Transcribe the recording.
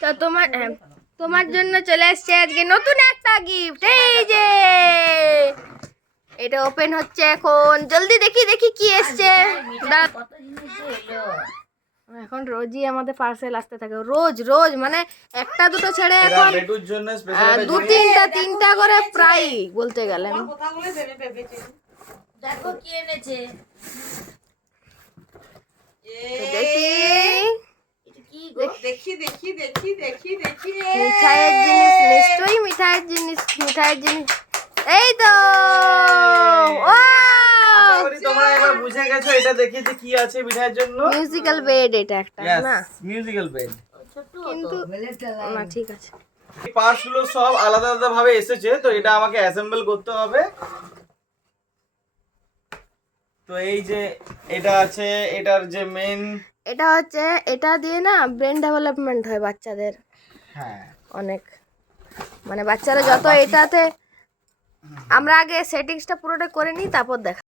তো তোমার হ্যাঁ, তোমার জন্য চলে এসছে আজকে নতুন একটা গিফট এই যে এটা ওপেন হচ্ছে এখন। জলদি দেখি দেখি কি এসছে। দাঁড়া- কত জিনিস এলো এখন রোজই আমাদের পার্সেল আসতে থাকে। রোজ রোজ মানে একটা দুটো ছেড়ে এখন দু তিনটা তিনটা করে প্রায় বলতে গেলে। দেখো কি এনেছে তো দেখি এটা কি গো দেখি দেখি দেখি দেখি দেখি। মিঠাইয়ের জিনিস নিশ্চয়ই মিঠাইয়ের জিনিস মিঠাইয়ের জিনিস। এই তো! তোমরা এবার বুঝে গেছো এটা দেখে যে কি আছে মিঠাইয়ের জন্য। মিউজিক্যাল বেড এটা একটা না? মিউজিক্যাল বেড কিন্তু না ঠিক আছে। এই পার্টস সব আলাদা আলাদা ভাবে এসেছে তো এটা আমাকে অ্যাসেম্বল করতে হবে। তো এই যে এটা আছে এটার যে মেন এটা হচ্ছে এটা দিয়ে না ব্রেন ডেভেলপমেন্ট হয় বাচ্চাদের। হ্যাঁ। অনেক। মানে বাচ্চারা যত এটাতে আমরা আগে সেটিংসটা পুরোটা করে নিই তারপর দেখা